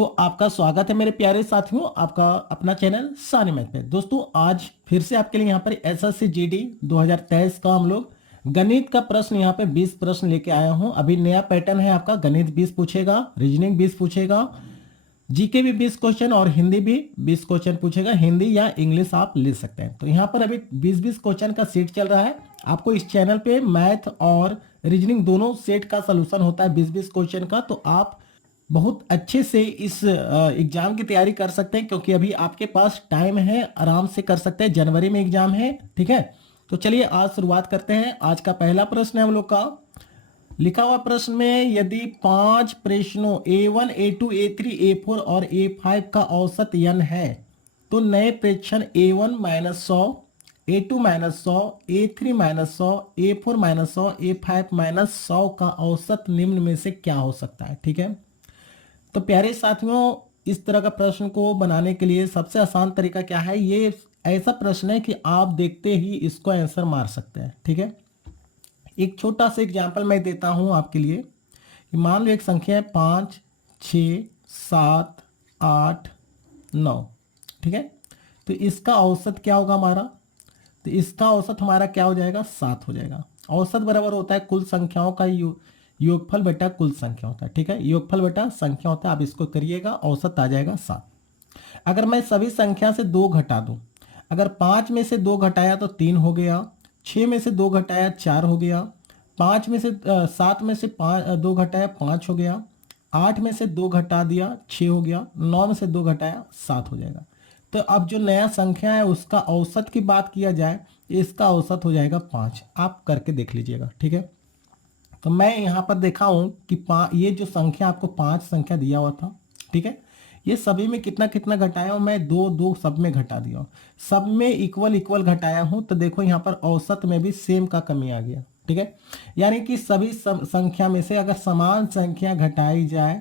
तो आपका स्वागत है मेरे प्यारे साथियों, आपका अपना चैनल सानी मैथ में। दोस्तों आज फिर से आपके लिए यहाँ पर एसएससी जीडी 2023 का हम लोग गणित का प्रश्न यहाँ पे 20 प्रश्न लेके आया हूँ। अभी नया पैटर्न है आपका, गणित 20 पूछेगा, रीजनिंग 20 पूछेगा, जीके भी 20 क्वेश्चन और हिंदी भी 20 क्वेश्चन पूछेगा। हिंदी या इंग्लिश आप ले सकते हैं। तो यहाँ पर अभी 20-20 क्वेश्चन का सेट चल रहा है। आपको इस चैनल पे मैथ और रीजनिंग दोनों सेट का सोल्यूशन होता है 20-20 क्वेश्चन का। तो आप बहुत अच्छे से इस एग्जाम की तैयारी कर सकते हैं, क्योंकि अभी आपके पास टाइम है, आराम से कर सकते हैं। जनवरी में एग्जाम है, ठीक है। तो चलिए आज शुरुआत करते हैं। आज का पहला प्रश्न है हम लोग का, लिखा हुआ प्रश्न में यदि 5 प्रश्नों A1, A2, A3, A4 और A5 का औसत n है तो नए प्रेक्षण A1 -100, A2 -100, A3 -100, A4 -100, A5 -100 का औसत निम्न में से क्या हो सकता है। ठीक है, तो प्यारे साथियों इस तरह का प्रश्न को बनाने के लिए सबसे आसान तरीका क्या है, ये ऐसा प्रश्न है कि आप देखते ही इसको आंसर मार सकते हैं। ठीक है, एक छोटा सा एग्जाम्पल मैं देता हूं आपके लिए कि मान लो एक संख्या है 5, 6, 7, 8, 9। ठीक है, तो इसका औसत क्या होगा हमारा, तो इसका औसत हमारा क्या हो जाएगा, 7 हो जाएगा। औसत बराबर होता है कुल संख्याओं का योगफल बेटा कुल संख्या होता है। ठीक है, योगफल बेटा संख्या होता है, आप इसको करिएगा, औसत आ जाएगा 7। अगर मैं सभी संख्या से 2 घटा दूं, अगर 5 में से 2 घटाया तो 3 हो गया, 6 में से 2 घटाया 4 हो गया, 5 में से 7 में से 2 घटाया 5 हो गया, 8 में से 2 घटा दिया 6 हो गया, 9 में से 2 घटाया 7 हो जाएगा। तो अब जो नया संख्या है उसका औसत की बात किया जाए, इसका औसत हो जाएगा 5। आप करके देख लीजिएगा। ठीक है, तो मैं यहाँ पर देखा हूँ कि ये जो संख्या आपको 5 संख्या दिया हुआ था, ठीक है, ये सभी में कितना कितना घटाया हूँ मैं, 2 2 सब में घटा दिया हूँ, सब में इक्वल इक्वल घटाया हूँ। तो देखो यहाँ पर औसत में भी सेम का कमी आ गया। ठीक है, यानी कि सभी संख्या में से अगर समान संख्या घटाई जाए,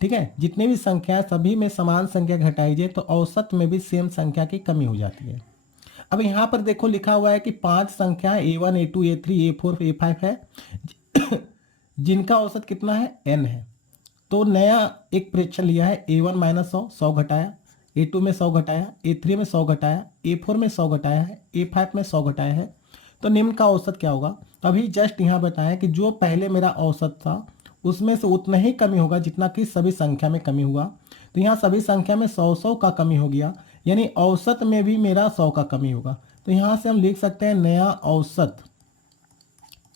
ठीक है, जितनी भी संख्या सभी में समान संख्या घटाई जाए तो औसत में भी सेम संख्या की कमी हो जाती है। अब यहाँ पर देखो लिखा हुआ है कि 5 संख्या A1, A2, A3, A4, A5 है जिनका औसत कितना है, n है। तो नया एक प्रेक्षण लिया है, A1 -100, 100 घटाया, A2 में 100 घटाया, A3 में 100 घटाया, A4 में 100 घटाया है, A5 में 100 घटाया है। तो निम्न का औसत क्या होगा, तो अभी जस्ट यहाँ बताया कि जो पहले मेरा औसत था उसमें से उतना ही कमी होगा जितना कि सभी संख्या में कमी हुआ। तो यहाँ सभी संख्या में 100 का कमी हो गया, यानी औसत में भी मेरा 100 का कमी होगा। तो यहाँ से हम लिख सकते हैं नया औसत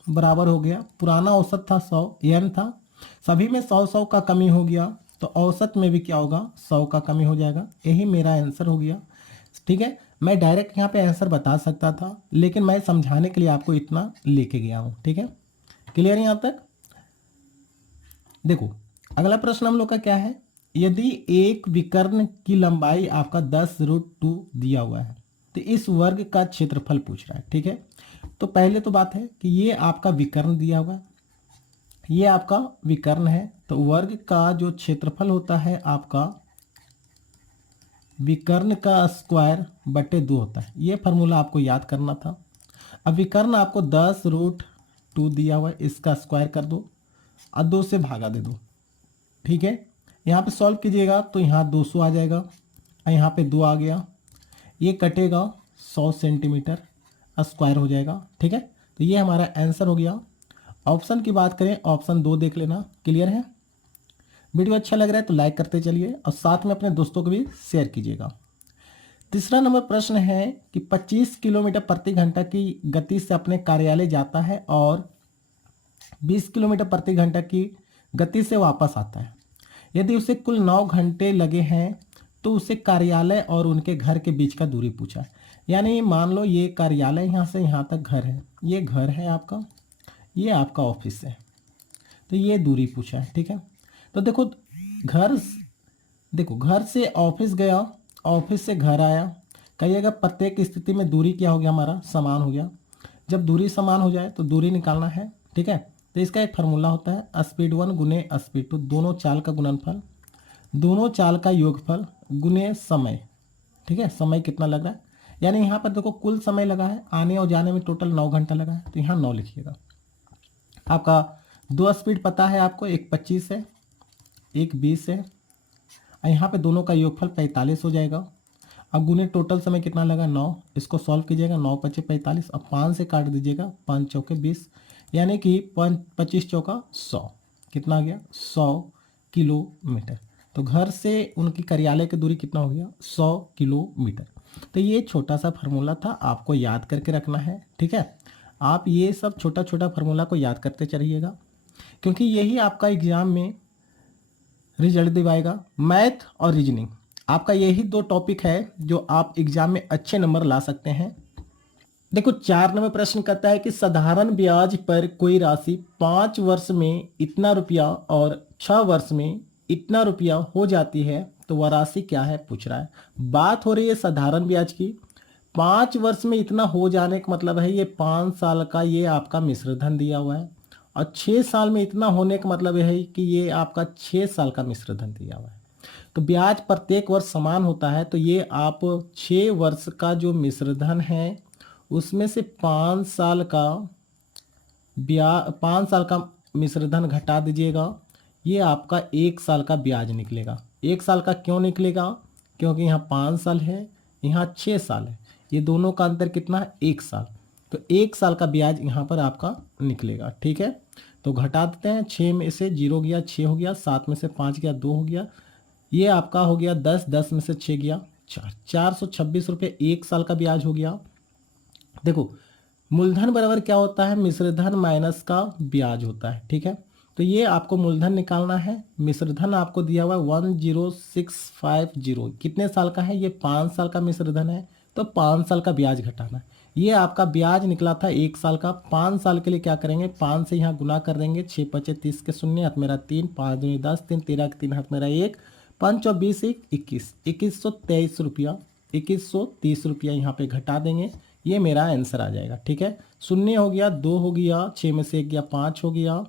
बराबर हो गया, पुराना औसत था 100 n था, सभी में 100 का कमी हो गया, तो औसत में भी क्या होगा, 100 का कमी हो जाएगा। यही मेरा आंसर हो गया। ठीक है, मैं डायरेक्ट यहाँ पे आंसर बता सकता था, लेकिन मैं समझाने के लिए आपको इतना लेके गया हूँ। ठीक है, क्लियर है यहाँ तक। देखो अगला प्रश्न हम लोग का क्या है, यदि एक विकर्ण की लंबाई आपका 10√2 दिया हुआ है तो इस वर्ग का क्षेत्रफल पूछ रहा है। ठीक है, तो पहले तो बात है कि ये आपका विकर्ण दिया हुआ है, ये आपका विकर्ण है, तो वर्ग का जो क्षेत्रफल होता है आपका विकर्ण का स्क्वायर बटे 2 होता है। ये फार्मूला आपको याद करना था। अब विकर्ण आपको 10√2 दिया हुआ है, इसका स्क्वायर कर दो और 2 से भागा दे दो। ठीक है, यहाँ पे सॉल्व कीजिएगा तो यहाँ 200 आ जाएगा और यहाँ पे 2 आ गया, ये कटेगा 100 सेंटीमीटर स्क्वायर हो जाएगा। ठीक है, तो ये हमारा आंसर हो गया। ऑप्शन की बात करें, ऑप्शन 2 देख लेना। क्लियर है, वीडियो अच्छा लग रहा है तो लाइक करते चलिए और साथ में अपने दोस्तों को भी शेयर कीजिएगा। तीसरा नंबर प्रश्न है कि 25 किलोमीटर प्रति घंटा की गति से अपने कार्यालय जाता है और 20 किलोमीटर प्रति घंटा की गति से वापस आता है। यदि उसे कुल 9 घंटे लगे हैं तो उसे कार्यालय और उनके घर के बीच का दूरी पूछा है। यानी मान लो ये कार्यालय यहाँ से यहाँ तक घर है, ये घर है आपका, ये आपका ऑफिस है, तो ये दूरी पूछा है। ठीक है, तो देखो घर से ऑफिस गया, ऑफिस से घर आया, कहिएगा प्रत्येक स्थिति में दूरी क्या हो गया, हमारा समान हो गया। जब दूरी समान हो जाए तो दूरी निकालना है। ठीक है, तो इसका एक फार्मूला होता है स्पीड 1 गुने स्पीड 2, दोनों चाल का गुणनफल, दोनों चाल का योगफल गुने समय। ठीक है, समय कितना लग रहा है, यानी यहाँ पर देखो कुल समय लगा है, आने और जाने में टोटल 9 घंटा लगा है, तो यहाँ 9 लिखिएगा। आपका 2 स्पीड पता है आपको, एक 25 है, एक 20 है, और यहाँ पे दोनों का योगफल 45 हो जाएगा। अब गुने टोटल समय कितना लगा 9, इसको सॉल्व कीजिएगा, 9 पचे 45, अब 5 से काट दीजिएगा, 5 चौके 20, यानी कि 25 चौका 100, कितना आ गया 100 किलोमीटर। तो घर से उनकी कार्यालय की दूरी कितना हो गया 100 किलोमीटर। तो ये छोटा सा फार्मूला था, आपको याद करके रखना है, ठीक है। आप ये सब छोटा छोटा फार्मूला को याद करते चलिएगा, क्योंकि यही आपका एग्जाम में रिजल्ट दिवाएगा। मैथ और रीजनिंग आपका यही दो टॉपिक है जो आप एग्जाम में अच्छे नंबर ला सकते हैं। देखो 4 नंबर प्रश्न कहता है कि साधारण ब्याज पर कोई राशि 5 वर्ष में इतना रुपया और 6 वर्ष में इतना रुपया हो जाती है, तो वह राशि क्या है पूछ रहा है। बात हो रही है साधारण ब्याज की। 5 वर्ष में इतना हो जाने का मतलब है ये 5 साल का ये आपका मिश्र धन दिया हुआ है, और 6 साल में इतना होने का मतलब है कि ये आपका 6 साल का मिश्र धन दिया हुआ है। तो ब्याज प्रत्येक वर्ष समान होता है, तो ये आप 6 वर्ष का जो मिश्र धन है उसमें से 5 साल का 5 साल का मिश्र धन घटा दीजिएगा, ये आपका 1 साल का ब्याज निकलेगा। 1 साल का क्यों निकलेगा, क्योंकि यहाँ 5 साल है, यहाँ 6 साल है, ये दोनों का अंतर कितना है 1 साल। तो 1 साल का ब्याज यहाँ पर आपका निकलेगा, ठीक है। तो घटा देते हैं, 6 में से 0 गया, 6 हो गया, 7 में से 5 गया, 2 हो गया, ये आपका हो गया 10, 10 में से 6 गया 4, 426 रुपये 1 साल का ब्याज हो गया। देखो मूलधन बराबर क्या होता है, मिश्रधन माइनस का ब्याज होता है, ठीक है। तो ये आपको मूलधन निकालना है, मिश्रधन आपको दिया हुआ है 10650, कितने साल का है, ये 5 साल का मिश्रधन है, तो 5 साल का ब्याज घटाना है। ये आपका ब्याज निकला था 1 साल का। 5 साल के लिए क्या करेंगे, 5 से यहाँ गुना कर देंगे, 6 पचे 30 के शून्य, हाथ मेरा 3, 5 दूनी 10, 3 13 के 3, हाथ मेरा 1, 5 और 20 21, 2123 रुपया, 2130 रुपया यहाँ पे घटा देंगे, ये मेरा आंसर आ जाएगा, ठीक है। शून्य हो गया, 2 हो गया, 6 में से 1 गया 5 हो गया,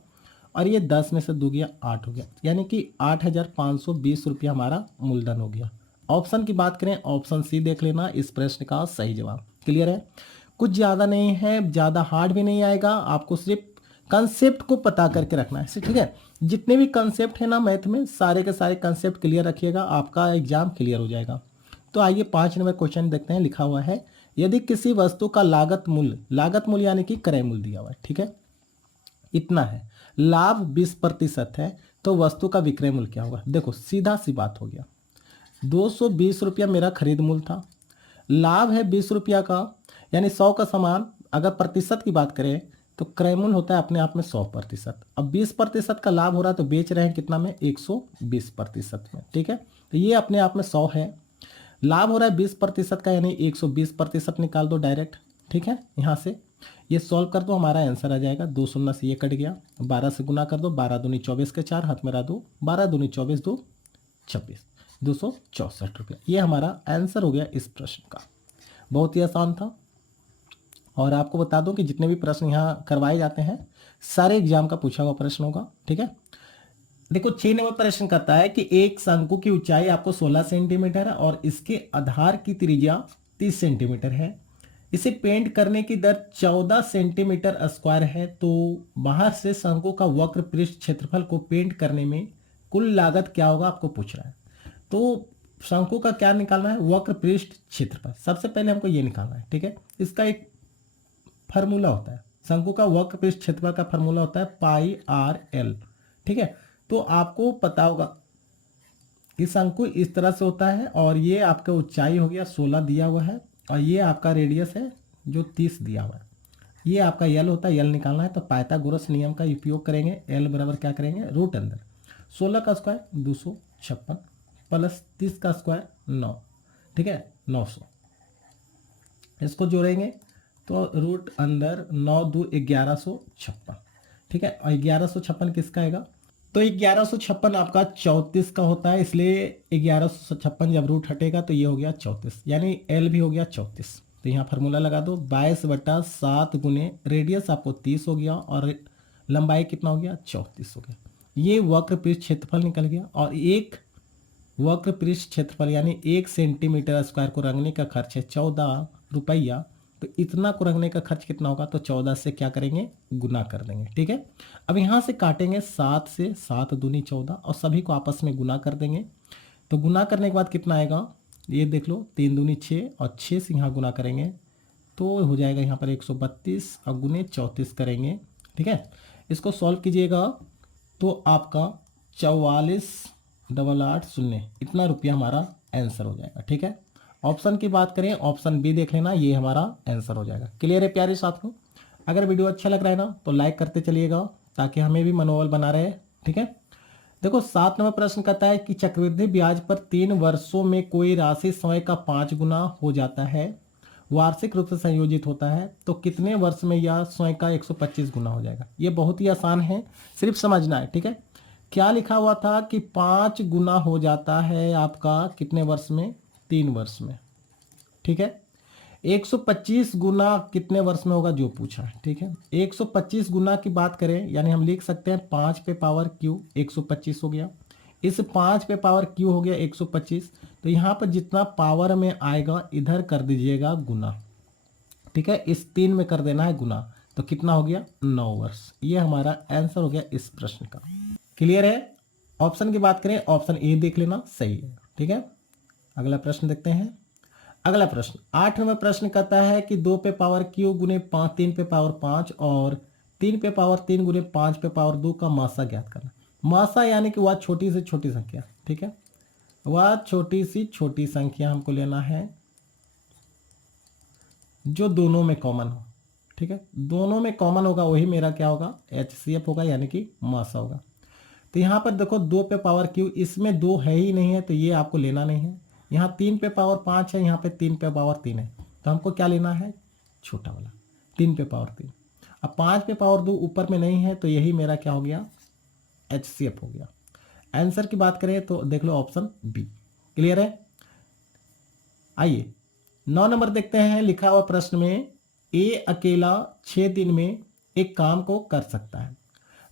और ये 10 में से 2 गया 8 हो गया, यानी कि 8520 रुपया हमारा मूलधन हो गया। ऑप्शन की बात करें, ऑप्शन सी देख लेना इस प्रश्न का सही जवाब। क्लियर है, कुछ ज़्यादा नहीं है, ज़्यादा हार्ड भी नहीं आएगा, आपको सिर्फ कंसेप्ट को पता करके रखना है, ठीक है। जितने भी कंसेप्ट है ना मैथ में, सारे के सारे कंसेप्ट क्लियर रखिएगा, आपका एग्जाम क्लियर हो जाएगा। तो आइए 5 नंबर क्वेश्चन देखते हैं। लिखा हुआ है, यदि किसी वस्तु का लागत मूल्य यानी कि क्रय मूल्य दिया हुआ है, ठीक है, इतना है, लाभ 20% है, तो वस्तु का विक्रय मूल्य क्या होगा। देखो सीधा सी बात हो गया, 220 रुपया मेरा खरीद मूल्य था, लाभ है 20 रुपया का, यानी 100 का सामान, अगर प्रतिशत की बात करें तो क्रय मूल्य होता है अपने आप में 100%। अब 20% का लाभ हो रहा है, तो बेच रहे हैं कितना में 120% में, ठीक है। तो ये अपने आप में 100 है, लाभ हो रहा है 20% का, यानी 120% निकाल दो डायरेक्ट, ठीक है। यहाँ से ये सॉल्व कर दो, हमारा आंसर आ जाएगा, 2 शून्य से ये कट गया, 12 से गुना कर दो, 12 दूनी 24 के 4, हाथ मेरा 2, 12 दूनी 24, 2 26, 264 रुपया, ये हमारा आंसर हो गया इस प्रश्न का। बहुत ही आसान था, और आपको बता दूं कि जितने भी प्रश्न यहाँ करवाए जाते हैं सारे एग्जाम का पूछा हुआ प्रश्न होगा, ठीक है। देखो 6 नंबर प्रश्न कहता है कि एक शंकु की ऊंचाई आपको 16 सेंटीमीटर है और इसके आधार की त्रिज्या 30 सेंटीमीटर है, इसे पेंट करने की दर 14 सेंटीमीटर स्क्वायर है, तो बाहर से शंकु का वक्र पृष्ठ क्षेत्रफल को पेंट करने में कुल लागत क्या होगा, आपको पूछ रहा है। तो शंकु का क्या निकालना है, वक्र पृष्ठ क्षेत्रफल, सबसे पहले हमको ये निकालना है, ठीक है। इसका एक फार्मूला होता है, शंकु का वक्र पृष्ठ क्षेत्रफल का फार्मूला होता है πr_l, ठीक है। तो आपको पता होगा कि शंकु इस तरह से होता है, और ये आपका ऊंचाई हो गया 16 दिया हुआ है, और ये आपका रेडियस है जो 30 दिया हुआ है, ये आपका यल होता है, यल निकालना है तो पाइथागोरस नियम का उपयोग करेंगे। एल बराबर क्या करेंगे, रूट अंदर 16 का स्क्वायर 256 प्लस 30 का स्क्वायर 9, ठीक है, 900, इसको जोड़ेंगे तो रूट अंदर 9 2 1156, ठीक है। और 1156 किसका आएगा, तो 1156 आपका 34 का होता है, इसलिए 1156 जब रूट हटेगा तो ये हो गया 34, यानी एल भी हो गया 34। तो यहाँ फार्मूला लगा दो, 22/7 गुने रेडियस आपको 30 हो गया, और लंबाई कितना हो गया 34 हो गया। ये वक्र पृष्ठ क्षेत्रफल निकल गया, और एक वक्र पृष्ठ क्षेत्रफल यानी 1 सेंटीमीटर स्क्वायर को रंगने का खर्च है 14 रुपया, तो इतना को रंगने का खर्च कितना होगा, तो 14 से क्या करेंगे, गुना कर देंगे, ठीक है। अब यहाँ से काटेंगे 7 से, 7 दूनी 14, और सभी को आपस में गुना कर देंगे, तो गुना करने के बाद कितना आएगा, ये देख लो, 3 दूनी 6 और 6 से यहाँ गुना करेंगे तो हो जाएगा यहाँ पर 132 और गुने 34 करेंगे। ठीक है, इसको सॉल्व कीजिएगा तो आपका 44,880 इतना रुपया हमारा आंसर हो जाएगा। ठीक है, ऑप्शन की बात करें, ऑप्शन बी देख लेना, ये हमारा आंसर हो जाएगा। क्लियर है प्यारे साथियों? अगर वीडियो अच्छा लग रहा है ना तो लाइक करते चलिएगा ताकि हमें भी मनोबल बना रहे। ठीक है, देखो 7 नंबर प्रश्न कहता है कि चक्रवृद्धि ब्याज पर 3 वर्षों में कोई राशि समय का 5 गुना हो जाता है, वार्षिक रूप से संयोजित होता है, तो कितने वर्ष में यह स्वयं का 125 गुना हो जाएगा। ये बहुत ही आसान है, सिर्फ समझना है। ठीक है, क्या लिखा हुआ था कि 5 गुना हो जाता है आपका कितने वर्ष में, 3 वर्ष में। ठीक है, 125 गुना कितने वर्ष में होगा जो पूछा है। ठीक है, 125 गुना की बात करें यानी हम लिख सकते हैं 5 पे पावर क्यू 125 हो गया, इस 5 पे पावर क्यू हो गया 125, तो यहाँ पर जितना पावर में आएगा इधर कर दीजिएगा गुना। ठीक है, इस 3 में कर देना है गुना, तो कितना हो गया 9 वर्ष। ये हमारा आंसर हो गया इस प्रश्न का। क्लियर है? ऑप्शन की बात करें, ऑप्शन ए देख लेना सही है। ठीक है, अगला प्रश्न देखते हैं। अगला प्रश्न 8 नंबर प्रश्न कहता है कि 2 पे पावर क्यू गुने 5 3 पे पावर 5 और 3 पे पावर 3 गुने 5 पे पावर 2 का मासा ज्ञात करना। मासा यानी कि वह छोटी से छोटी संख्या। ठीक है, वह छोटी सी छोटी संख्या हमको लेना है जो दोनों में कॉमन हो। ठीक है, दोनों में कॉमन होगा वही मेरा क्या होगा, HCF होगा यानी कि मासा होगा। तो यहाँ पर देखो 2 पे पावर क्यू, इसमें 2 है ही नहीं है तो ये आपको लेना नहीं है। यहाँ 3 पे पावर 5 है, यहाँ पे 3 पे पावर 3 है, तो हमको क्या लेना है, छोटा वाला 3 पे पावर 3। अब 5 पे पावर 2 ऊपर में नहीं है तो यही मेरा क्या हो गया, HCF हो गया। आंसर की बात करें तो देख लो ऑप्शन बी। क्लियर है? आइए 9 नंबर देखते हैं। लिखा हुआ प्रश्न में ए अकेला 6 दिन में एक काम को कर सकता है,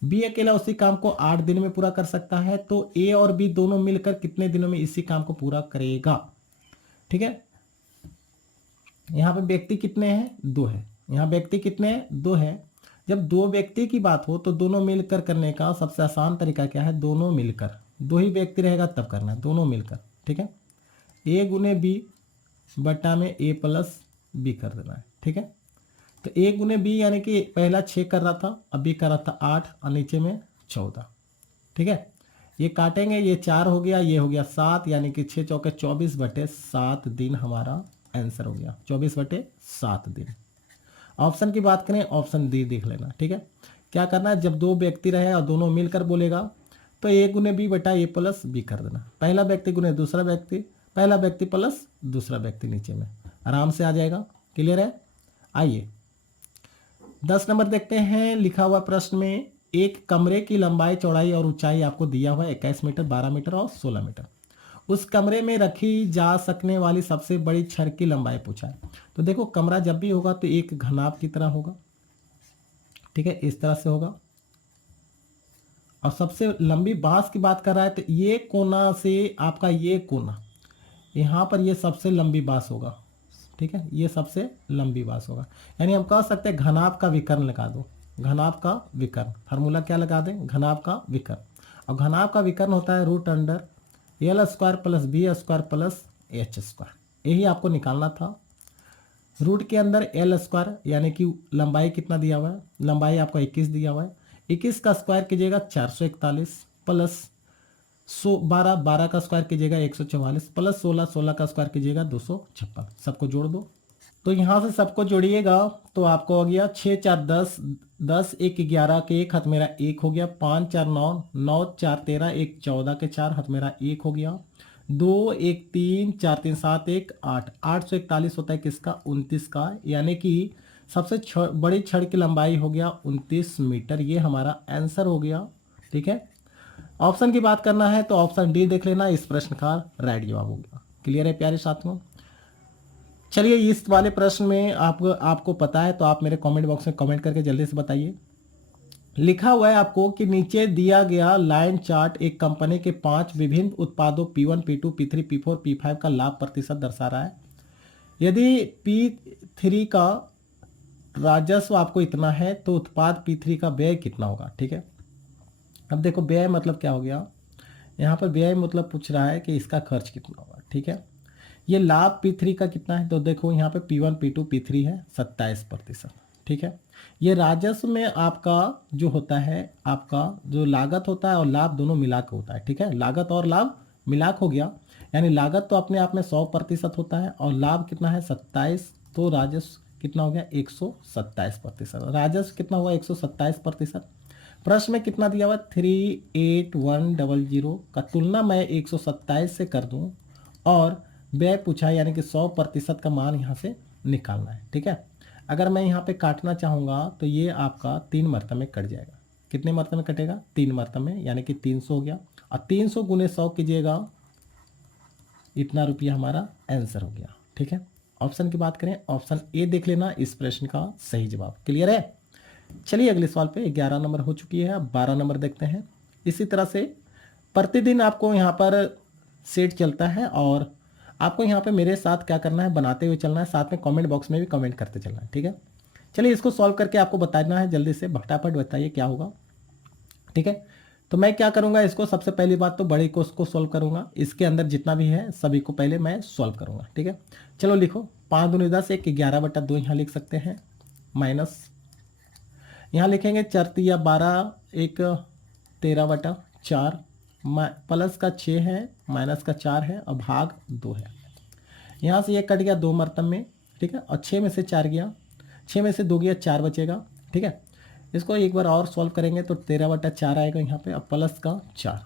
बी अकेला उसी काम को 8 दिन में पूरा कर सकता है, तो ए और बी दोनों मिलकर कितने दिनों में इसी काम को पूरा करेगा। ठीक है, यहाँ पे व्यक्ति कितने हैं, 2 है। यहाँ व्यक्ति कितने हैं, 2 है। जब 2 व्यक्ति की बात हो तो दोनों मिलकर करने का सबसे आसान तरीका क्या है, दोनों मिलकर, 2 ही व्यक्ति रहेगा तब करना है, दोनों मिलकर। ठीक है, ए गुने बी बटा में ए प्लस बी कर देना है। ठीक है, तो ए गुने बी यानी कि पहला 6 कर रहा था, अब बी कर रहा था 8 और नीचे में 14। ठीक है, ये काटेंगे, ये 4 हो गया, ये हो गया 7, यानी कि 6 चौके 24/7 दिन हमारा आंसर हो गया, 24/7 दिन। ऑप्शन की बात करें, ऑप्शन डी देख लेना। ठीक है, क्या करना है, जब 2 व्यक्ति रहे और दोनों मिलकर बोलेगा तो ए गुने बी बटा ए प्लस बी कर देना। पहला व्यक्ति गुने दूसरा व्यक्ति, पहला व्यक्ति प्लस दूसरा व्यक्ति नीचे में, आराम से आ जाएगा। क्लियर है? आइए 10 नंबर देखते हैं। लिखा हुआ प्रश्न में एक कमरे की लंबाई चौड़ाई और ऊंचाई आपको दिया हुआ है 21 मीटर 12 मीटर और 16 मीटर। उस कमरे में रखी जा सकने वाली सबसे बड़ी छड़ की लंबाई पूछा है। तो देखो कमरा जब भी होगा तो एक घनाभ की तरह होगा। ठीक है, इस तरह से होगा, और सबसे लंबी बांस की बात कर रहा है तो ये कोना से आपका ये कोना, यहाँ पर ये सबसे लंबी बांस होगा। ठीक है, ये सबसे लंबी बांस होगा, यानी हम कह सकते हैं घनाभ का विकर्ण लगा दो, घनाभ का विकर्ण। फार्मूला क्या लगा दें, घनाभ का विकर्ण। और घनाभ का विकर्ण होता है √L² plus B² plus H²। यही आपको निकालना था। रूट के अंदर L² यानी कि लंबाई कितना दिया हुआ है, लंबाई आपका 21 दिया हुआ है, 21 का स्क्वायर कीजिएगा 441 प्लस 12 का स्क्वायर कीजिएगा 144 प्लस 16 का स्क्वायर कीजिएगा 256। सबको जोड़ दो, तो यहाँ से सबको जोड़िएगा तो आपको हो गया 6 4 10 10 1 11 के 1 हाथ मेरा 1 हो गया, 5 4 9 9 4 13 1 14 के 4 हाथ मेरा 1 हो गया, 2 1 3 4 3 7 1 8 841 होता है किसका, 29 का, यानी कि सबसे बड़ी छड़ की लंबाई हो गया 29 मीटर। ये हमारा आंसर हो गया। ठीक है, ऑप्शन की बात करना है तो ऑप्शन डी देख लेना, इस प्रश्न का राइट जवाब हो गया। क्लियर है प्यारे साथियों? चलिए इस वाले प्रश्न में आपको पता है तो आप मेरे कमेंट बॉक्स में कमेंट करके जल्दी से बताइए। लिखा हुआ है आपको कि नीचे दिया गया लाइन चार्ट एक कंपनी के 5 विभिन्न उत्पादों P1 P2 P3 P4 P5 का लाभ प्रतिशत दर्शा रहा है। यदि P3 का राजस्व आपको इतना है तो उत्पाद P3 का व्यय कितना होगा। ठीक है, अब देखो व्यय मतलब क्या हो गया, यहाँ पर व्यय मतलब पूछ रहा है कि इसका खर्च कितना होगा। ठीक है, ये लाभ P3 का कितना है, तो देखो यहाँ पे P1 P2 P3 है 27%। ठीक है, ये राजस्व में आपका जो होता है, आपका जो लागत होता है और लाभ दोनों मिला के होता है। ठीक है, लागत और लाभ मिला के हो गया, यानी लागत तो अपने आप में 100% होता है और लाभ कितना है 27, तो राजस्व कितना हो गया 127%। राजस्व कितना हुआ 127%। प्रश्न में कितना दिया हुआ 38100 का तुलना मैं 127 से कर दूं और व्यय पूछा है, यानी कि 100% का मान यहाँ से निकालना है। ठीक है, अगर मैं यहाँ पे काटना चाहूँगा तो ये आपका 3 मरतबे में कट जाएगा। कितने मरतबे में कटेगा 3 मरतबे में, यानी कि 300 हो गया और 300 गुने 100 कीजिएगा, इतना रुपया हमारा आंसर हो गया। ठीक है, ऑप्शन की बात करें, ऑप्शन ए देख लेना इस प्रश्न का सही जवाब। क्लियर है। चलिए अगले सवाल पे 11 नंबर हो चुकी है, अब 12 नंबर देखते हैं। इसी तरह से प्रतिदिन आपको यहाँ पर सेट चलता है और आपको यहाँ पे मेरे साथ क्या करना है, बनाते हुए चलना है, साथ में कमेंट बॉक्स में भी कमेंट करते चलना है। ठीक है, चलिए इसको सॉल्व करके आपको बताना है, जल्दी से फटाफट बताइए क्या होगा। ठीक है, तो मैं क्या करूँगा, इसको सबसे पहली बात तो बड़े कोष को सॉल्व करूँगा, इसके अंदर जितना भी है सभी को पहले मैं सॉल्व करूँगा। ठीक है, चलो लिखो 5 दूनी 10, 1 11/2 यहाँ लिख सकते हैं, माइनस यहाँ लिखेंगे 4 तिया 12, 1 13/4, प्लस का 6 है, माइनस का 4 है और भाग 2 है। यहाँ से ये कट गया 2 मरतब में। ठीक है, और 6 में से 4 गया, 6 में से 2 गया, 4 बचेगा। ठीक है, इसको एक बार और सॉल्व करेंगे तो 13/4 आएगा यहाँ पे, और प्लस का 4,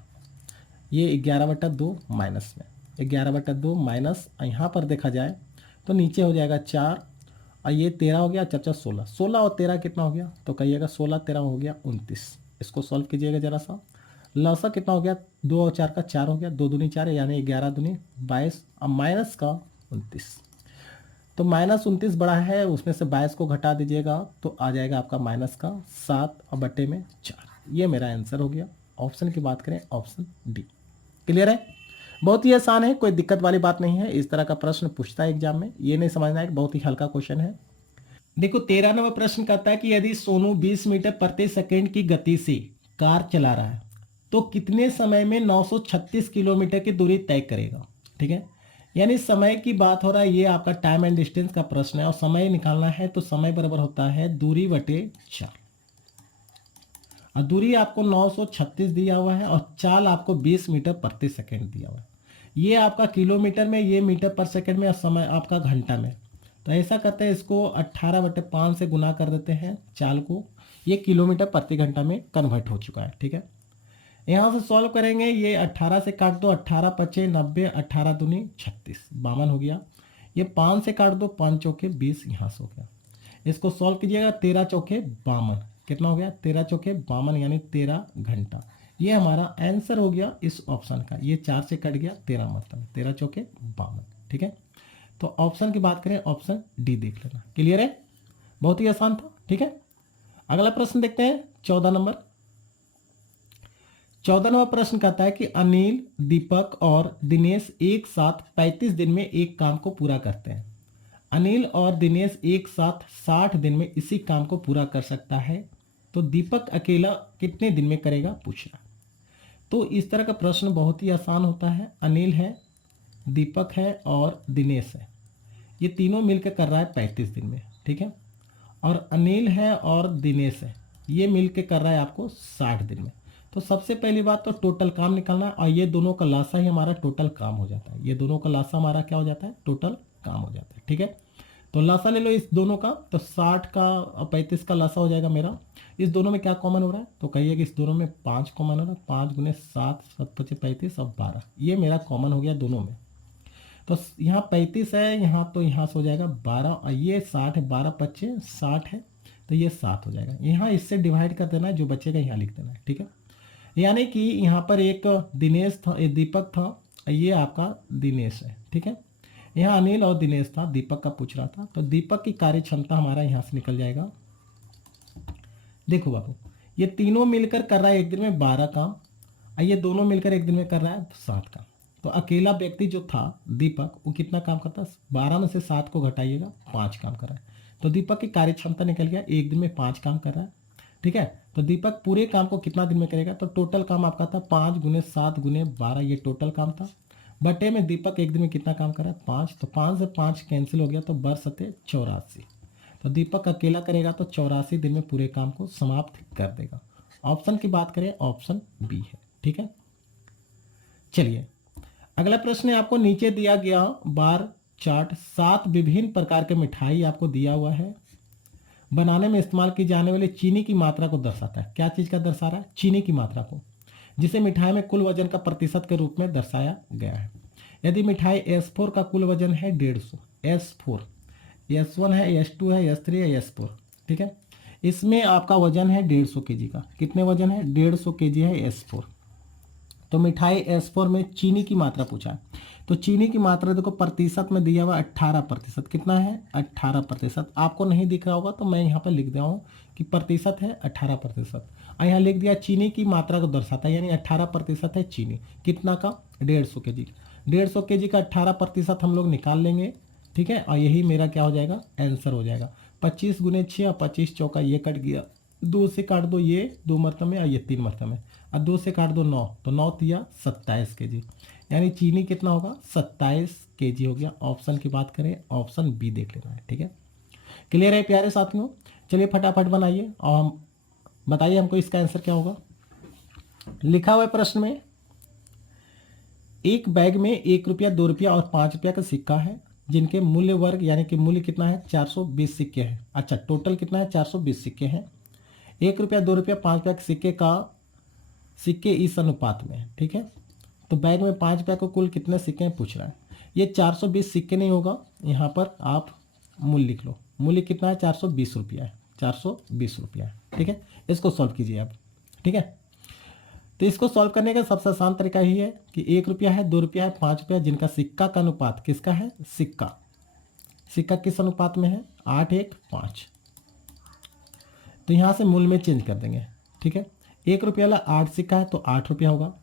ये 11/2 माइनस में 11/2 माइनस, यहाँ पर देखा जाए तो नीचे हो जाएगा 4 और ये 13 हो गया, 4 16, 16 और 13 कितना हो गया, तो कहिएगा 16 13 हो गया 29। इसको सॉल्व कीजिएगा जरा सा, लौसा कितना हो गया, 2 और 4 का 4 हो गया, 2 दूनी 4 यानी 11 दूनी 22 और माइनस का 29। तो -29 बड़ा है, उसमें से 22 को घटा दीजिएगा तो आ जाएगा आपका माइनस का 7 और बटे में 4। ये मेरा आंसर हो गया। ऑप्शन की बात करें, ऑप्शन डी। क्लियर है, बहुत ही आसान है, कोई दिक्कत वाली बात नहीं है। इस तरह का प्रश्न पूछता है एग्जाम में, ये नहीं समझना है कि बहुत ही हल्का क्वेश्चन है। देखो 13 नंबर प्रश्न कहता है कि यदि सोनू 20 मीटर प्रति सेकंड की गति से कार चला रहा है तो कितने समय में 936 किलोमीटर की दूरी तय करेगा। ठीक है, यानी समय की बात हो रहा है, ये आपका टाइम एंड डिस्टेंस का प्रश्न है और समय निकालना है, तो समय बराबर होता है दूरी बटे 4, और दूरी आपको 936 दिया हुआ है और चाल आपको 20 मीटर प्रति सेकंड दिया हुआ है। ये आपका किलोमीटर में, ये मीटर पर सेकंड में और समय आपका घंटा में। तो ऐसा करते हैं, इसको 18/5 से गुना कर देते हैं चाल को, ये किलोमीटर प्रति घंटा में कन्वर्ट हो चुका है। ठीक है, यहाँ से सॉल्व करेंगे, ये 18 से काट दो, 18 पचे 90, 18 दूनी 36, 52 हो गया। ये 5 से काट दो, 5 चौके 20, यहाँ से हो गया। इसको सॉल्व कीजिएगा, 13 चौके 52, कितना हो गया 13 चौके 52 यानी 13 घंटा। ये हमारा आंसर हो गया इस ऑप्शन का। ये 4 से कट गया 13 मतलब 13 चौके 52। ठीक है, तो ऑप्शन की बात करें, ऑप्शन डी देख लेना। क्लियर है, बहुत ही आसान था। ठीक है, अगला प्रश्न देखते हैं 14 नंबर। 14 नंबर प्रश्न कहता है कि अनिल, दीपक और दिनेश एक साथ 35 दिन में एक काम को पूरा करते हैं। अनिल और दिनेश एक साथ 60 दिन में इसी काम को पूरा कर सकता है, तो दीपक अकेला कितने दिन में करेगा, पूछ रहा है। तो इस तरह का प्रश्न बहुत ही आसान होता है। अनिल है, दीपक है और दिनेश है, ये तीनों मिलकर कर रहा है 35 दिन में। ठीक है, और अनिल है और दिनेश है, ये मिलकर कर रहा है आपको 60 दिन में। तो सबसे पहली बात तो टोटल काम निकालना है, और ये दोनों का लासा ही हमारा टोटल काम हो जाता है। ये दोनों का लासा हमारा क्या हो जाता है, टोटल काम हो जाता है। ठीक है, तो लासा ले लो इस दोनों का, तो 60 का और 35 का लासा हो जाएगा मेरा। इस दोनों में क्या कॉमन हो रहा है, तो कहिए कि इस दोनों में 5 कॉमन हो रहा है, 5 गुने 7, 7 पचे 35 और 12, ये मेरा कॉमन हो गया दोनों में। तो यहाँ 35 है, यहाँ तो यहाँ से हो जाएगा 12, और ये 60 है, 12 पच्चे 60 है, तो ये 7 हो जाएगा। यहाँ इससे डिवाइड कर देना है, जो बचेगा यहाँ लिख देना है। ठीक है, यानी कि यहाँ पर एक दिनेश था, एक दीपक था, ये आपका दिनेश है। ठीक है, यहाँ अनिल और दिनेश था, दीपक का पूछ रहा था, तो दीपक की कार्य क्षमता हमारा यहाँ से निकल जाएगा। देखो बाबू, ये तीनों मिलकर कर रहा है एक दिन में 12 काम, और ये दोनों मिलकर एक दिन में कर रहा है 7 काम। तो अकेला व्यक्ति जो था दीपक, वो कितना काम करता है, 12 में से 7 को घटाइएगा, 5 काम कर रहा है। तो दीपक की कार्य क्षमता निकल गया, एक दिन में 5 काम कर रहा है। ठीक है। तो दीपक पूरे काम को कितना दिन में करेगा, तो टोटल काम आपका था 5 गुने 7 गुने 12, ये टोटल काम था। बटे में दीपक एक दिन में कितना काम करा, 5, तो 5 से 5 कैंसिल हो गया तो बरस 84। तो दीपक अकेला करेगा तो 84 दिन में पूरे काम को समाप्त कर देगा। ऑप्शन की बात करें, ऑप्शन बी है। ठीक है, चलिए अगला प्रश्न है, आपको नीचे दिया गया बार चार्ट 7 विभिन्न प्रकार के मिठाई आपको दिया हुआ है, बनाने में इस्तेमाल की जाने वाली चीनी की मात्रा को दर्शाता है। क्या चीज़ का दर्शा रहा है, चीनी की मात्रा को, जिसे मिठाई में कुल वजन का प्रतिशत के रूप में दर्शाया गया है। यदि मिठाई S4 का कुल वजन है 150, S4, S1 है, S2 है, S3 है, S4, ठीक है, इसमें आपका वजन है 150 kg का। कितने वजन है, 150 kg है S4। तो मिठाई S4 में चीनी की मात्रा पूछा है, तो चीनी की मात्रा देखो प्रतिशत में दिया हुआ 18%। कितना है, 18%। आपको नहीं दिख रहा होगा तो मैं यहाँ पर लिख दिया हूँ कि प्रतिशत है 18%, और यहाँ लिख दिया चीनी की मात्रा को दर्शाता है, यानी 18% है चीनी। कितना का, 150 kg। 150 kg का 18% हम लोग निकाल लेंगे, ठीक है, और यही मेरा क्या हो जाएगा, आंसर हो जाएगा। 25 गुने 6 और 25 चौका, ये कट गया, 2 से काट दो ये 2 मरतबे और ये 3 मरतबे, और 2 से काट दो 9, तो 9 तिया 27 kg, यानी चीनी कितना होगा, 27 kg हो गया। ऑप्शन की बात करें, ऑप्शन बी देख लेना है। ठीक है, क्लियर है प्यारे साथियों। चलिए फटाफट बनाइए और हम बताइए हमको इसका आंसर क्या होगा। लिखा हुआ है प्रश्न में, एक बैग में 1 रुपया 2 रुपया और 5 रुपया का सिक्का है, जिनके मूल्य वर्ग यानी कि मूल्य कितना है, 420 सिक्के हैं। अच्छा, टोटल कितना है, 420 सिक्के हैं। 1 रुपया 2 रुपया 5 रुपया के सिक्के इस अनुपात में है। ठीक है, तो बैग में 5 रुपया को कुल कितने सिक्के हैं पूछ रहा है। ये 420 सिक्के नहीं होगा, यहाँ पर आप मूल्य लिख लो। मूल्य कितना है, 420 रुपया है, 420 रुपया है। ठीक है, इसको सॉल्व कीजिए आप। ठीक है, तो इसको सॉल्व करने का सबसे आसान तरीका ही है कि 1 रुपया है, 2 रुपया है, 5 रुपया, जिनका सिक्का का अनुपात किसका है, सिक्का किस अनुपात में है, 8:1:5। तो यहाँ से मूल्य में चेंज कर देंगे। ठीक है, 1 रुपया वाला 8 सिक्का है तो 8 रुपया होगा,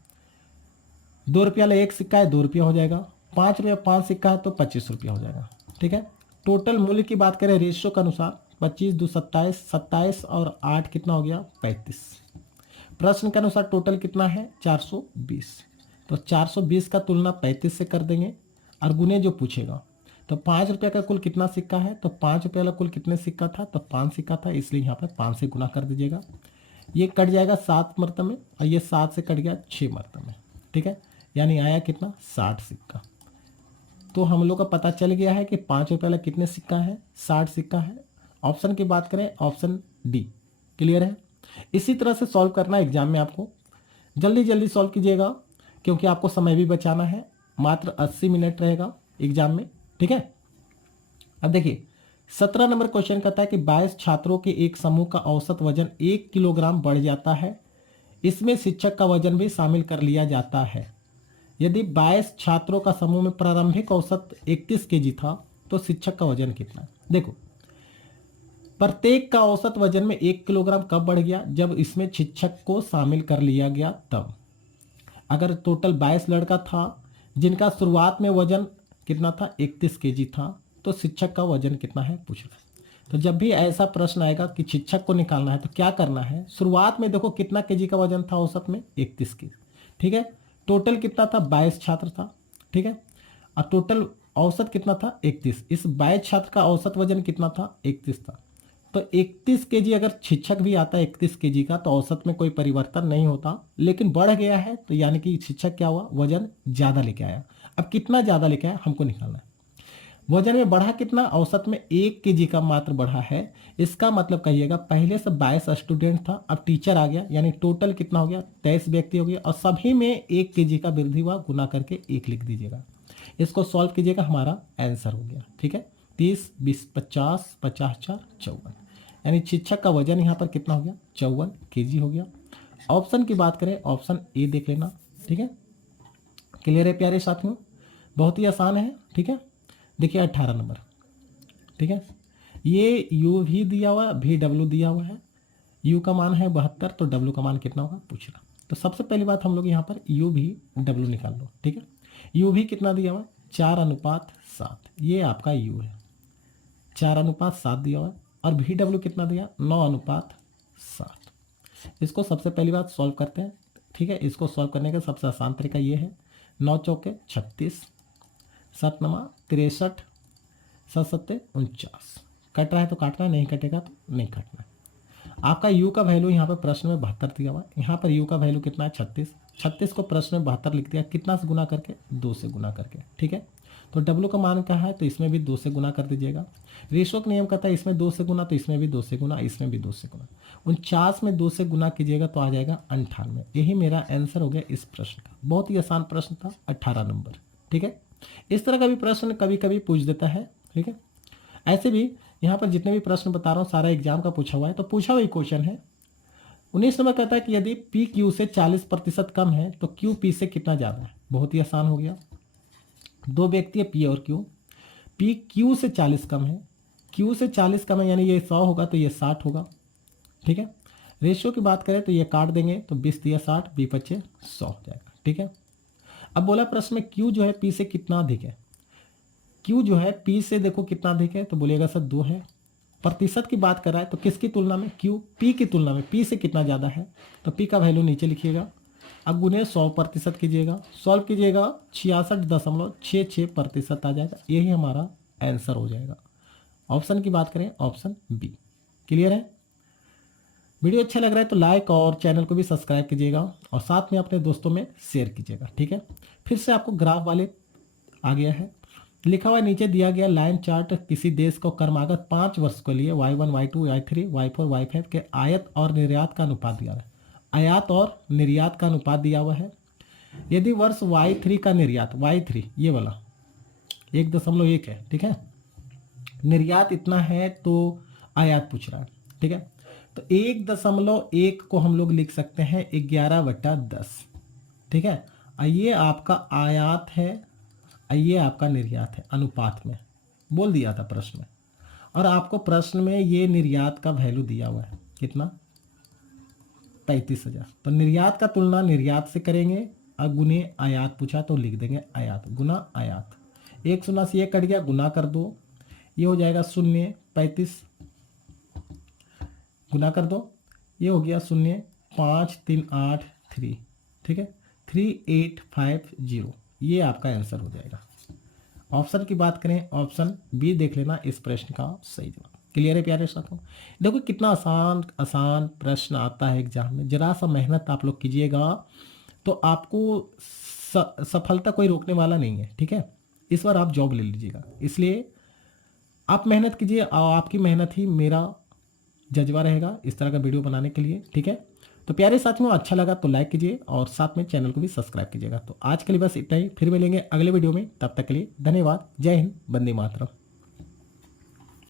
2 रुपया वाला 1 सिक्का है 2 रुपया हो जाएगा, 5 रुपया 5 सिक्का है तो 25 रुपया हो जाएगा। ठीक है, टोटल मूल्य की बात करें रेशियो के अनुसार, 25 2 27, 27 और 8 कितना हो गया, 35। प्रश्न के अनुसार टोटल कितना है, 420। तो 420 का तुलना 35 से कर देंगे और गुने जो पूछेगा, तो 5 रुपया का कुल कितना सिक्का है, तो 5 रुपया वाला कुल कितने सिक्का था, तो 5 सिक्का था, इसलिए यहाँ पर 5 से गुना कर दीजिएगा। ये कट जाएगा 7 मरतबे और ये 7 से कट गया 6 मरतबे। ठीक है, यानी आया कितना, 60 सिक्का। तो हम लोग का पता चल गया है कि 5 रुपये वाला कितने सिक्का है, 60 सिक्का है। ऑप्शन की बात करें, ऑप्शन डी। क्लियर है। इसी तरह से सॉल्व करना है एग्जाम में, आपको जल्दी जल्दी सॉल्व कीजिएगा क्योंकि आपको समय भी बचाना है। मात्र 80 मिनट रहेगा एग्जाम में। ठीक है, अब देखिए 17 नंबर क्वेश्चन कहता है कि 22 छात्रों के एक समूह का औसत वजन 1 किलोग्राम बढ़ जाता है, इसमें शिक्षक का वजन भी शामिल कर लिया जाता है। यदि 22 छात्रों का समूह में प्रारंभिक औसत 31 kg था तो शिक्षक का वजन कितना है। देखो, प्रत्येक का औसत वजन में 1 किलोग्राम कब बढ़ गया, जब इसमें शिक्षक को शामिल कर लिया गया तब। अगर टोटल 22 लड़का था जिनका शुरुआत में वजन कितना था, 31 kg था, तो शिक्षक का वजन कितना है पूछ रहा है। तो जब भी ऐसा प्रश्न आएगा कि शिक्षक को निकालना है तो क्या करना है, शुरुआत में देखो कितना केजी का वजन था औसत में, 31 kg। ठीक है, टोटल कितना था, 22 छात्र था। ठीक है, और टोटल औसत कितना था, 31। इस 22 छात्र का औसत वजन कितना था, 31 था। तो 31 kg अगर शिक्षक भी आता है 31 kg का, तो औसत में कोई परिवर्तन नहीं होता, लेकिन बढ़ गया है तो यानी कि शिक्षक क्या हुआ, वजन ज़्यादा लेके आया। अब कितना ज़्यादा लेके आया हमको निकालना है। वजन में बढ़ा कितना, औसत में 1 kg का मात्र बढ़ा है। इसका मतलब कहिएगा पहले से 22 स्टूडेंट था, अब टीचर आ गया, यानी टोटल कितना हो गया, 23 व्यक्ति हो गया, और सभी में 1 kg का वृद्धि हुआ, गुना करके 1 लिख दीजिएगा। इसको सॉल्व कीजिएगा, हमारा आंसर हो गया। ठीक है, 30 20 50 50 4 54, यानी शिक्षक का वजन यहाँ पर कितना हो गया, 54 kg हो गया। ऑप्शन की बात करें, ऑप्शन ए देख लेना। ठीक है, क्लियर है प्यारे साथियों, बहुत ही आसान है। ठीक है, देखिए 18 नंबर। ठीक है, ये यू भी दिया हुआ है, भी डब्ल्यू दिया हुआ है। यू का मान है 72, तो डब्ल्यू का मान कितना होगा पूछ रहा। तो सबसे पहली बात हम लोग यहाँ पर यू भी डब्ल्यू निकाल लो। ठीक है, यू भी कितना दिया हुआ है, 4:7, ये आपका यू है, 4:7 दिया हुआ है। और भी डब्ल्यू कितना दिया, 9:7। इसको सबसे पहली बात सॉल्व करते हैं, ठीक है। इसको सॉल्व करने का सबसे आसान तरीका ये है, 9 चौके 36, 7 नमा 63, 7 सत्ते 49। कट रहा है तो काटना है, नहीं कटेगा तो नहीं काटना है। आपका u का वैल्यू यहाँ पर प्रश्न में 72 दिया हुआ है। यहाँ पर u का वैल्यू कितना है 36। 36 को प्रश्न में 72 लिख दिया, कितना से गुना करके, 2 से गुना करके, ठीक है। तो w का मान क्या है, तो इसमें भी 2 से गुना कर दीजिएगा। रेशो का नियम कहता है इसमें 2 से गुना, तो इसमें भी 2 से गुना, इसमें भी 2 से गुना। 49 में 2 से गुना कीजिएगा तो आ जाएगा 98। यही मेरा आंसर हो गया इस प्रश्न का। बहुत ही आसान प्रश्न था, 18 नंबर, ठीक है। इस तरह का भी प्रश्न कभी कभी पूछ देता है, ठीक है। ऐसे भी यहाँ पर जितने भी प्रश्न बता रहा हूँ सारा एग्जाम का पूछा हुआ है, तो पूछा हुआ क्वेश्चन है। 19 नंबर कहता है कि यदि पी क्यू से 40% कम है तो क्यू पी से कितना ज़्यादा है। बहुत ही आसान हो गया। दो व्यक्ति है पी और क्यू, पी क्यू से 40 कम है, क्यू से 40 कम है, यानी ये 100 होगा तो ये 60 होगा, ठीक है। रेशियो की बात करें तो ये काट देंगे तो 20 दिया 60, 20 बचे 100 हो जाएगा, ठीक है। अब बोला प्रश्न में क्यू जो है पी से कितना अधिक है। क्यू जो है पी से देखो कितना अधिक है, तो बोलिएगा सर 2 है। प्रतिशत की बात कर रहा है तो किसकी तुलना में, क्यू पी की तुलना में पी से कितना ज़्यादा है, तो पी का वैल्यू नीचे लिखिएगा। अब गुने 100% कीजिएगा, सॉल्व कीजिएगा, 66.66% आ जाएगा। यही हमारा आंसर हो जाएगा। ऑप्शन की बात करें, ऑप्शन बी। क्लियर है। वीडियो अच्छा लग रहा है तो लाइक और चैनल को भी सब्सक्राइब कीजिएगा और साथ में अपने दोस्तों में शेयर कीजिएगा, ठीक है। फिर से आपको ग्राफ वाले आ गया है, लिखा हुआ नीचे दिया गया लाइन चार्ट किसी देश को कर्मागत 5 वर्ष के लिए y1, y2, y3, y4, y5 के आयात और निर्यात का अनुपात दिया हुआ है। आयात और निर्यात का अनुपात दिया हुआ है। यदि वर्ष y3 का निर्यात, y3 ये वाला 1.1 है, ठीक है, निर्यात इतना है तो आयात पूछ रहा है, ठीक है। तो 1.1 को हम लोग लिख सकते हैं 11/10, ठीक है। ये आपका आयात है, ये आपका निर्यात है, अनुपात में बोल दिया था प्रश्न में। और आपको प्रश्न में ये निर्यात का वैल्यू दिया हुआ है कितना, 35,000। तो निर्यात का तुलना निर्यात से करेंगे और गुने आयात पूछा तो लिख देंगे आयात गुना आयात। 1 शून्य से 1 कट गया, गुना कर दो, ये हो जाएगा 0, 35 गुना कर दो, ये हो गया 0, 5, 3, 8, 3, ठीक है, 3850। ये आपका आंसर हो जाएगा। ऑप्शन की बात करें, ऑप्शन बी देख लेना इस प्रश्न का सही जवाब। क्लियर है प्यारे साथियों। देखो कितना आसान प्रश्न आता है एग्जाम में। जरा सा मेहनत आप लोग कीजिएगा तो आपको सफलता कोई रोकने वाला नहीं है, ठीक है। इस बार आप जॉब ले लीजिएगा, इसलिए आप मेहनत कीजिए और आपकी मेहनत ही मेरा जज्बा रहेगा इस तरह का वीडियो बनाने के लिए, ठीक है। तो प्यारे साथियों, अच्छा लगा तो लाइक कीजिए और साथ में चैनल को भी सब्सक्राइब कीजिएगा। तो आज के लिए बस इतना ही, फिर मिलेंगे अगले वीडियो में। तब तक के लिए धन्यवाद। जय हिंद, वंदे मातरम।